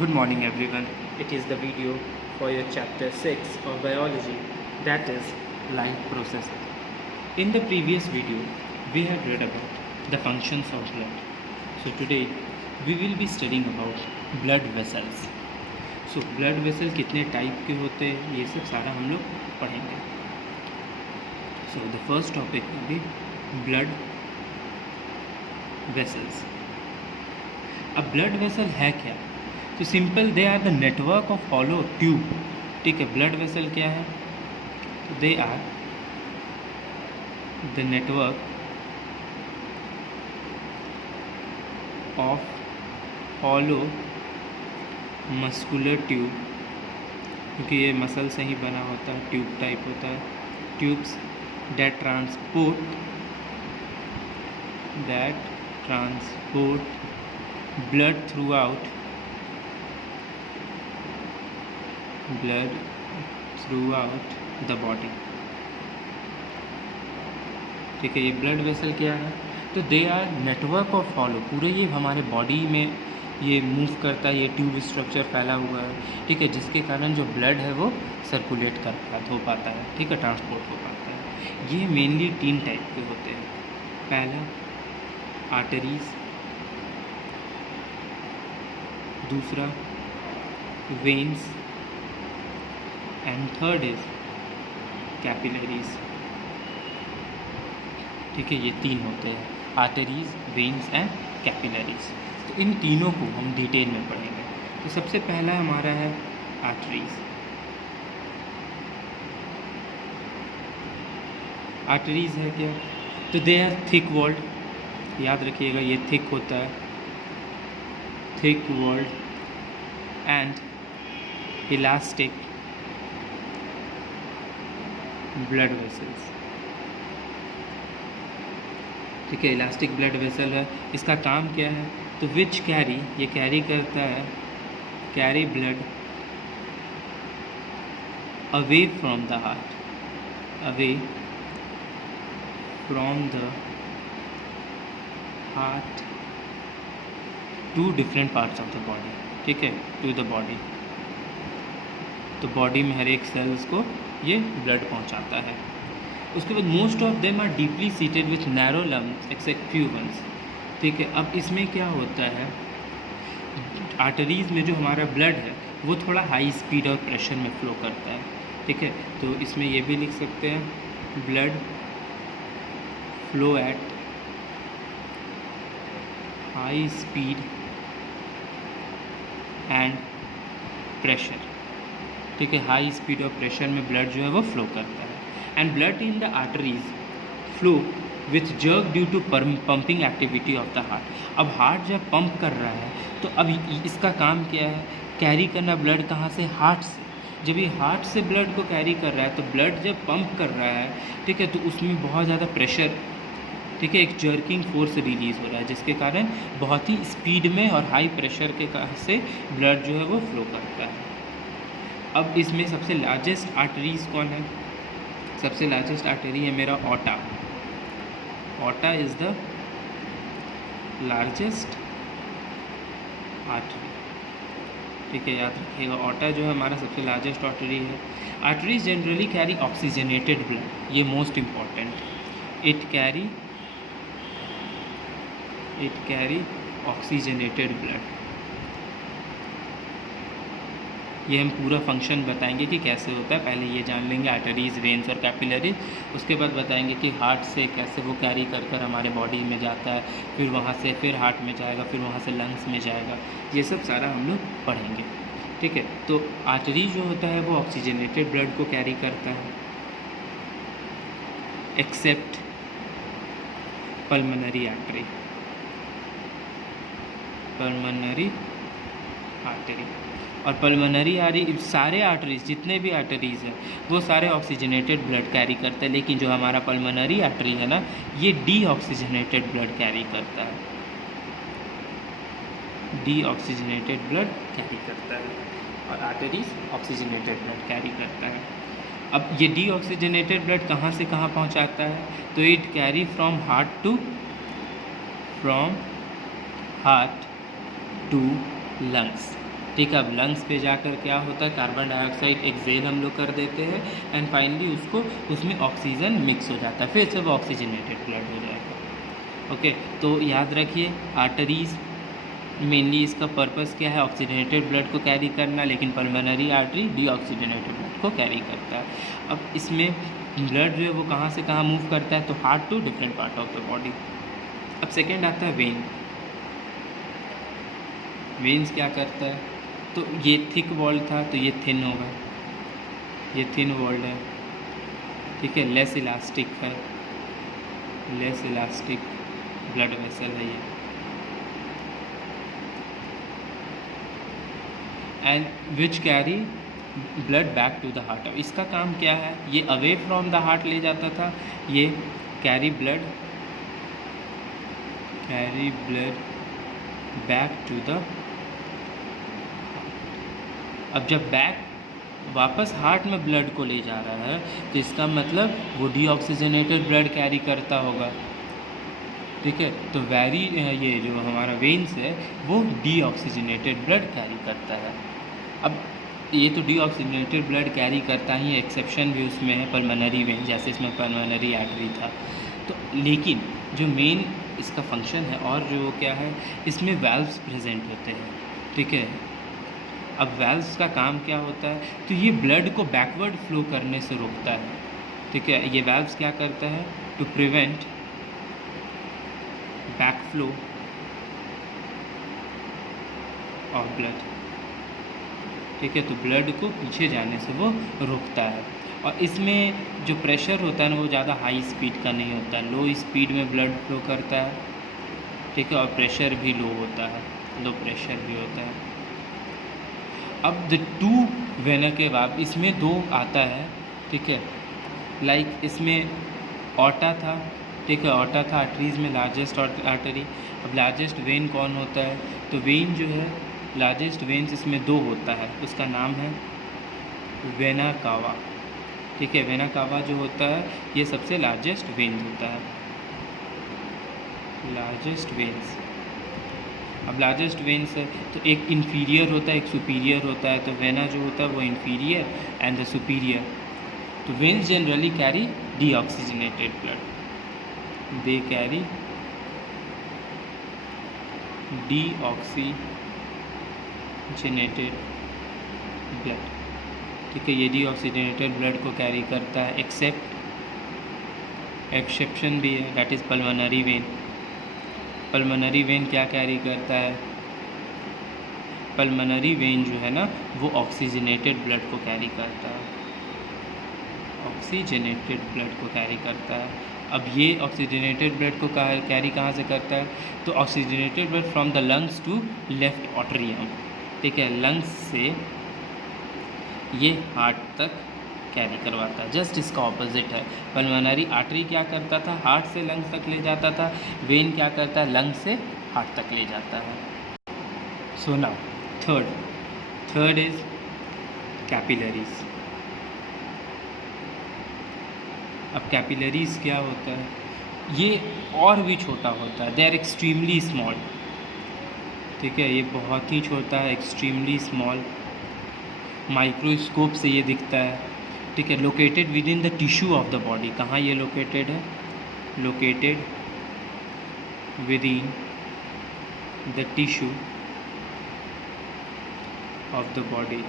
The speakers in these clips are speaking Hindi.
Good morning everyone. It is the video for your chapter 6 of biology, that is life processes. In the previous video, we have read about the functions of blood. So today we will be studying about blood vessels. So blood vessel कितने टाइप के होते हैं ये सब सारा हम लोग पढ़ेंगे. So the first topic will be blood vessels. अब blood vessel है क्या? तो simple they are the network of hollow tube. ठीक है, ब्लड वेसल क्या है? They are the network of hollow muscular tube, क्योंकि ये मसल से ही बना होता है, ट्यूब टाइप होता है. Tubes that transport blood throughout the body. ठीक है, ये ब्लड वेसल क्या है? तो they are network of hollow. पूरे ये हमारे बॉडी में ये मूव करता है, ये ट्यूब स्ट्रक्चर फैला हुआ है. ठीक है, जिसके कारण जो ब्लड है वो सर्कुलेट हो पाता है. ठीक है, ट्रांसपोर्ट हो पाता है. ये मेनली 3 टाइप के होते हैं. पहला आर्टरीज, दूसरा veins and third is capillaries. ठीक है, ये 3 होते हैं, आर्टरीज, वेन्स एंड कैपिलरीज. तो इन तीनों को हम डिटेल में पढ़ेंगे. तो सबसे पहला हमारा है आर्टरीज. आर्टरीज है क्या? तो दे आर थिक वॉल्ड. याद रखिएगा, ये थिक होता है, thick walled and elastic blood vessels. ठीक है, इलास्टिक ब्लड वेसल है. इसका काम क्या है? तो विच कैरी, ये कैरी करता है, carry blood away from the heart, away from the heart to different parts of the body. ठीक है, टू द बॉडी. तो बॉडी में हर एक सेल्स को ये ब्लड पहुंचाता है. उसके बाद most of them are deeply seated with narrow lungs except few ones. ठीक है, अब इसमें क्या होता है, आर्टरीज में जो हमारा ब्लड है वो थोड़ा हाई स्पीड और प्रेशर में फ्लो करता है. ठीक है, तो इसमें ये भी लिख सकते हैं, blood flow at high speed and pressure. ठीक है, हाई स्पीड और प्रेशर में ब्लड जो है वो फ्लो करता है. And blood in the arteries flow with jerk due to pumping activity of the heart. अब हार्ट जब पंप कर रहा है तो अब इसका काम क्या है? कैरी करना ब्लड कहाँ से? हार्ट से. जब ये हार्ट से ब्लड को कैरी कर रहा है तो ब्लड जब पंप कर रहा है, ठीक है, तो उसमें बहुत ज़्यादा प्रेशर, ठीक है, एक जर्किंग फोर्स रिलीज़ हो रहा है, जिसके कारण बहुत ही स्पीड में और हाई प्रेशर के से ब्लड जो है वो फ्लो करता है. अब इसमें सबसे लार्जेस्ट आर्टरीज कौन है? सबसे लार्जेस्ट आर्टरी है मेरा aorta. Aorta is the largest artery. ठीक है, याद रखिएगा, ऑटा जो है हमारा सबसे लार्जेस्ट आर्टरी है. Arteries generally carry oxygenated blood. ये most important. It carry oxygenated blood. ये हम पूरा फंक्शन बताएंगे कि कैसे होता है. पहले ये जान लेंगे आर्टरीज, वेन्स और कैपिलरीज. उसके बाद बताएंगे कि हार्ट से कैसे वो कैरी कर हमारे बॉडी में जाता है, फिर वहाँ से फिर हार्ट में जाएगा, फिर वहाँ से लंग्स में जाएगा. ये सब सारा हम लोग पढ़ेंगे. ठीक है, तो आर्टरी जो होता है वो ऑक्सीजनेटेड ब्लड को कैरी करता है, accept pulmonary artery. Pulmonary artery और पल्मोनरी सारे आर्टरीज, जितने भी आर्टरीज हैं वो सारे ऑक्सीजनेटेड ब्लड कैरी करते हैं. लेकिन जो हमारा पल्मोनरी आर्टरी है ना, ये डीऑक्सीजनेटेड ब्लड कैरी करता है, डीऑक्सीजनेटेड ब्लड कैरी करता है, और आर्टरीज ऑक्सीजनेटेड ब्लड कैरी करता है. अब ये डीऑक्सीजनेटेड ब्लड कहाँ से कहाँ पहुँचाता है? तो it carry from heart to lungs. ठीक है। अब लंग्स पे जाकर क्या होता है, कार्बन डाइऑक्साइड एक्सेल हम लोग कर देते हैं एंड फाइनली उसमें ऑक्सीजन मिक्स हो जाता है, फिर से वो ऑक्सीजनेटेड ब्लड हो जाएगा। ओके, तो याद रखिए आर्टरीज मेनली इसका पर्पस क्या है, ऑक्सीजनेटेड ब्लड को कैरी करना, लेकिन पल्मोनरी आर्टरी डीऑक्सीजनेटेड ब्लड को कैरी करता है। अब इसमें ब्लड जो है वो कहाँ से कहाँ मूव करता है, तो heart to different part of the body. अब सेकेंड आता है वेन। वेन्स क्या करता है, तो ये थिक वॉल था तो ये थिन होगा, ये थिन वॉल्ड है, ठीक है, लेस इलास्टिक है, लेस इलास्टिक ब्लड वेसल है ये, and which carry blood back to the heart. अब इसका काम क्या है, ये अवे फ्रॉम द हार्ट ले जाता था, ये carry blood back to the. अब जब बैक वापस हार्ट में ब्लड को ले जा रहा है तो इसका मतलब वो डीऑक्सीजनेटेड ब्लड कैरी करता होगा, ठीक है। तो ये जो हमारा वेन्स है वो डीऑक्सीजनेटेड ब्लड कैरी करता है। अब ये तो डीऑक्सीजनेटेड ब्लड कैरी करता ही, एक्सेप्शन भी उसमें है पल्मोनरी वेन, जैसे इसमें पल्मोनरी आर्टरी था। तो लेकिन जो मेन इसका फंक्शन है और जो क्या है, इसमें वाल्व्स प्रेजेंट होते हैं, ठीक है। अब वाल्व्स का काम क्या होता है, तो ये ब्लड को बैकवर्ड फ्लो करने से रोकता है, ठीक है। ये वाल्व्स क्या करता है, to prevent backflow of blood, ठीक है। तो ब्लड को पीछे जाने से वो रोकता है। और इसमें जो प्रेशर होता है ना वो ज़्यादा हाई स्पीड का नहीं होता, लो स्पीड में ब्लड फ्लो करता है, ठीक है। और प्रेशर भी लो होता है, लो प्रेशर भी होता है। अब द टू वेना के बाद इसमें दो आता है, ठीक है। लाइक इसमें ऑर्टा था, ठीक है, ऑर्टा था आर्टरीज में लार्जेस्ट आर्टरी। अब लार्जेस्ट वेन कौन होता है, तो वेन जो है लार्जेस्ट वेन्स इसमें दो होता है, उसका नाम है वेना कावा, ठीक है। वेना कावा जो होता है ये सबसे लार्जेस्ट वेन होता है, लार्जेस्ट वेन्स। अब लार्जेस्ट वेन्स है तो एक इन्फीरियर होता है, एक सुपीरियर होता है। तो वेना जो होता है वो इन्फीरियर एंड द सुपीरियर। तो veins generally carry deoxygenated blood, they carry deoxygenated blood, ठीक है। ये डीऑक्सीजनेटेड ब्लड को कैरी करता है, एक्सेप्शन भी है, that is pulmonary vein. Pulmonary vein क्या कैरी करता है, पल्मोनरी वेन जो है ना वो ऑक्सीजनेटेड ब्लड को कैरी करता है, ऑक्सीजनेटेड ब्लड को कैरी करता है। अब ये ऑक्सीजनेटेड ब्लड को कैरी कहाँ से करता है, तो oxygenated blood from the lungs to left atrium, ठीक है। लंग्स से ये हार्ट तक कैरी करवाता है, जस्ट इसका ऑपोजिट है। पल्मोनरी आर्टरी क्या करता था, हार्ट से लंग्स तक ले जाता था, वेन क्या करता है, लंग्स से हार्ट तक ले जाता है। So now third is capillaries. अब कैपिलरीज क्या होता है, ये और भी छोटा होता है, दे आर एक्सट्रीमली स्मॉल, ठीक है। ये बहुत ही छोटा है, एक्सट्रीमली स्मॉल, माइक्रोस्कोप से ये दिखता है, ठीक है। Located with in the tissue of the body, कहाँ ये लोकेटेड है, located with in the tissue of the body,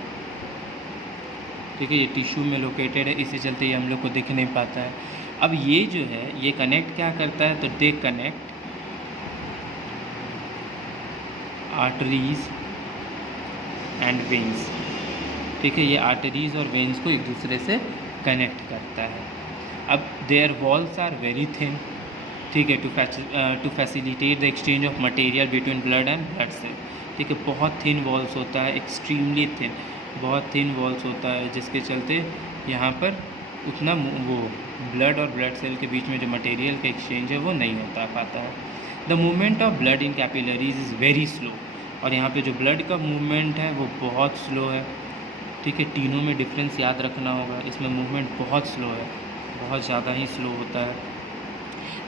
ठीक है। ये टिश्यू में लोकेटेड है, इसी चलते ये हम लोग को दिख नहीं पाता है। अब ये जो है ये कनेक्ट क्या करता है, तो they connect arteries and veins, ठीक है। ये आर्टरीज और वेन्स को एक दूसरे से कनेक्ट करता है। अब their walls are very thin, ठीक है, to facilitate the exchange of material between blood and blood cell, ठीक है। बहुत थिन वॉल्स होता है, एक्सट्रीमली थिन, बहुत थिन वॉल्स होता है, जिसके चलते यहाँ पर उतना वो ब्लड और ब्लड सेल के बीच में जो मटेरियल का एक्सचेंज है वो नहीं होता पाता है। The movement of blood in capillaries is very slow, और यहाँ पे जो ब्लड का मूवमेंट है वो बहुत स्लो है, ठीक है। तीनों में डिफरेंस याद रखना होगा, इसमें मूवमेंट बहुत स्लो है, बहुत ज़्यादा ही स्लो होता है,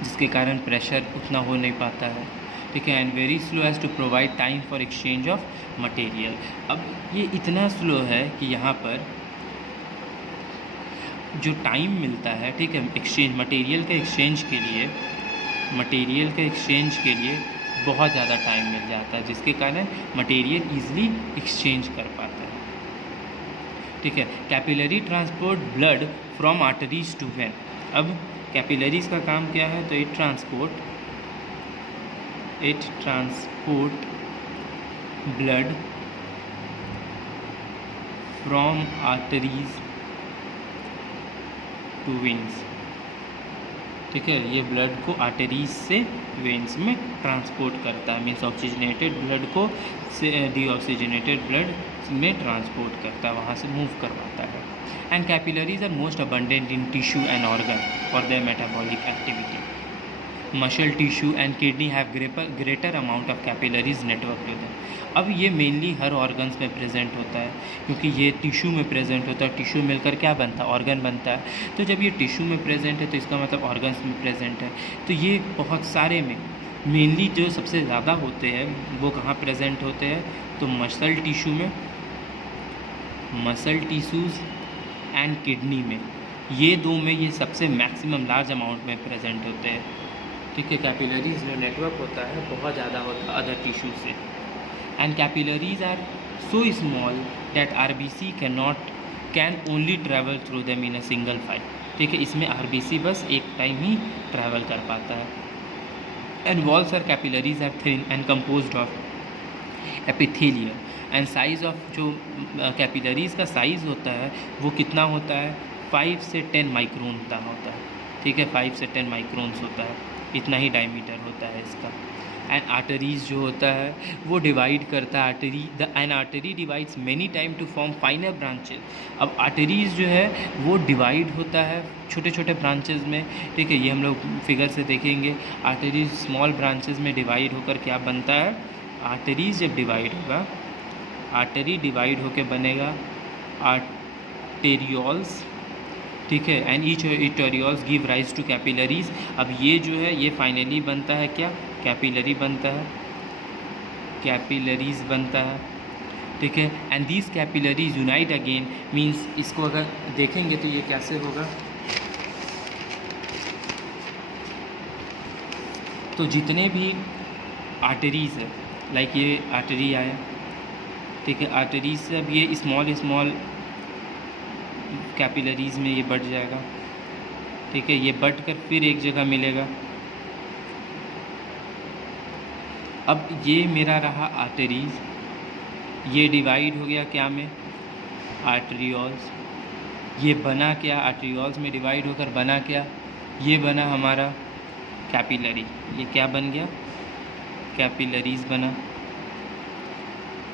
जिसके कारण प्रेशर उतना हो नहीं पाता है। ठीक है, and very slow as to provide time for exchange of material. अब ये इतना स्लो है कि यहाँ पर जो टाइम मिलता है, ठीक है, एक्सचेंज मटेरियल के एक्सचेंज के लिए बहुत ज़्यादा टाइम मिल जाता है, जिसके कारण मटेरियल ईजिली एक्सचेंज कर पाता है। ठीक है, capillary transport blood from arteries to vein. अब कैपिलरीज का काम क्या है, तो it transport blood from arteries to veins. ठीक है, ये ब्लड को आर्टरीज से वेन्स में ट्रांसपोर्ट करता है, मीन्स ऑक्सीजनेटेड ब्लड को डीऑक्सीजनेटेड ब्लड में ट्रांसपोर्ट करता है, वहाँ से मूव करवाता है। And capillaries are most abundant in tissue and organ for their metabolic activity. Muscle tissue and kidney have greater amount of capillaries network to them. अब ये मेनली हर ऑर्गन्स में प्रेजेंट होता है, क्योंकि ये टिश्यू में प्रेजेंट होता है। टिश्यू मिलकर क्या बनता है, ऑर्गन बनता है। तो जब ये टिश्यू में प्रेजेंट है तो इसका मतलब ऑर्गन्स में प्रेजेंट है। तो ये बहुत सारे में मेनली जो सबसे ज़्यादा होते हैं वो कहाँ प्रेजेंट होते हैं, तो मसल टिश्यू में, मसल टिश्यूज़ एंड किडनी में, ये दो में ये सबसे मैक्सिमम लार्ज अमाउंट में प्रेजेंट होते हैं। ठीक है, कैपिलरीज जो नेटवर्क होता है बहुत ज़्यादा होता है अदर टिश्यू से। And capillaries are so small that RBC can only travel through them in a single file. ठीक है, इसमें आरबीसी बस एक टाइम ही ट्रैवल कर पाता है। And walls are capillaries are thin and composed of epithelium. And size of जो कैपिलरीज का साइज़ होता है वो कितना होता है, 5 से 10 माइक्रोन का होता है। ठीक है, 5 से 10 माइक्रोन्स होता है, इतना ही डायमीटर होता है इसका। एंड आर्टरीज जो होता है वो डिवाइड करता है, artery divides many time to form finer branches. अब आर्टरीज जो है वो डिवाइड होता है छोटे छोटे ब्रांचेज में। ठीक है, ये हम लोग फिगर से देखेंगे। आर्टरीज स्मॉल ब्रांचेज में डिवाइड होकर क्या बनता है, आर्टरीज जब डिवाइड होगा, आर्टरी डिवाइड होकर बनेगा आर्टेरियोल्स। ठीक है, and each arterioles give rise to capillaries. अब ये जो है ये फाइनली बनता है क्या, कैपिलरी बनता है, कैपिलरीज बनता है। ठीक है, and these capillaries unite again, means इसको अगर देखेंगे तो ये कैसे होगा, तो जितने भी आर्टरीज है, लाइक ये आर्टरी आया, ठीक है, आर्टरीज से अब ये स्मॉल कैपिलरीज में ये बढ़ जाएगा। ठीक है, ये बढ़ कर फिर एक जगह मिलेगा। अब ये मेरा रहा आर्टरीज, ये डिवाइड हो गया क्या में, आर्टरियोल्स। ये बना क्या, आर्टरियोल्स में डिवाइड होकर बना क्या, ये बना हमारा कैपिलरी। ये क्या बन गया, कैपिलरीज बना।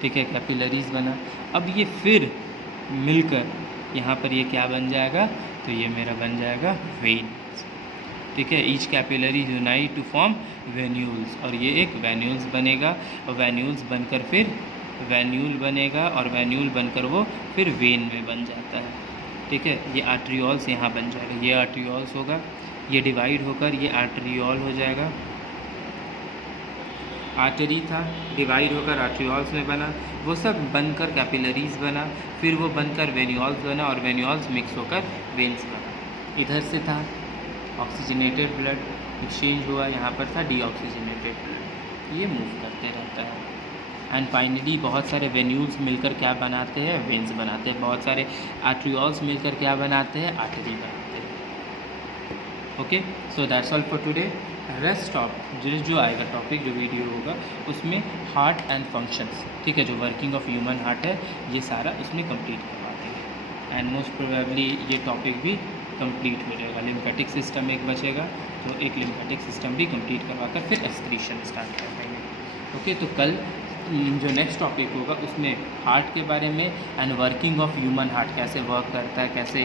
ठीक है, कैपिलरीज बना। अब ये फिर मिलकर यहाँ पर ये क्या बन जाएगा, तो ये मेरा बन जाएगा वेन्स। ठीक है, each capillary unite to form venules, और ये एक वेन्यूल्स बनेगा, और वेन्यूल्स बनकर फिर वेन्यूल बनेगा, और वेन्यूल बनकर वो फिर वेन में बन जाता है। ठीक है, ये आर्टरियोल्स यहाँ बन जाएगा, ये आर्टरियोल्स होगा, ये डिवाइड होकर ये आर्टरियोल हो जाएगा। आर्टरी था, डिवाइड होकर आर्टरियोल्स में बना, वो सब बनकर कैपिलरीज बना, फिर वो बनकर वेन्यूल्स बना, और वेन्यूल्स मिक्स होकर वेन्स बना। इधर से था ऑक्सीजनेटेड ब्लड, एक्सचेंज हुआ, यहाँ पर था डीऑक्सीजनेटेड ब्लड, ये मूव करते रहता है। एंड फाइनली बहुत सारे वेन्यूल्स मिलकर क्या बनाते हैं, वेन्स बनाते हैं। बहुत सारे आर्टरियोल्स मिलकर क्या बनाते हैं, आर्टरी बनाते हैं। Okay, so that's all for today. Rest of जो आएगा टॉपिक, जो वीडियो होगा उसमें हार्ट एंड फंक्शंस, ठीक है, जो वर्किंग ऑफ ह्यूमन हार्ट है ये सारा उसमें कंप्लीट करवा देंगे। एंड मोस्ट प्रोबेबली ये टॉपिक भी कंप्लीट हो जाएगा। लिम्फेटिक सिस्टम एक बचेगा, तो एक लिम्फेटिक सिस्टम भी कंप्लीट करवा कर फिर एक्सक्रीशन स्टार्ट कर देंगे। ओके, तो कल जो नेक्स्ट टॉपिक होगा उसमें हार्ट के बारे में and working of human heart, कैसे वर्क करता है, कैसे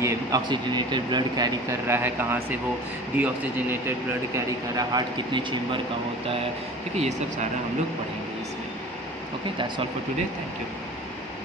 ये ऑक्सीजनेटेड ब्लड कैरी कर रहा है, कहाँ से वो डीऑक्सीजनेटेड ब्लड कैरी कर रहा है, हार्ट कितने चेम्बर का होता है। ठीक है, ये सब सारा हम लोग पढ़ेंगे इसमें। Okay, that's all for today, thank you.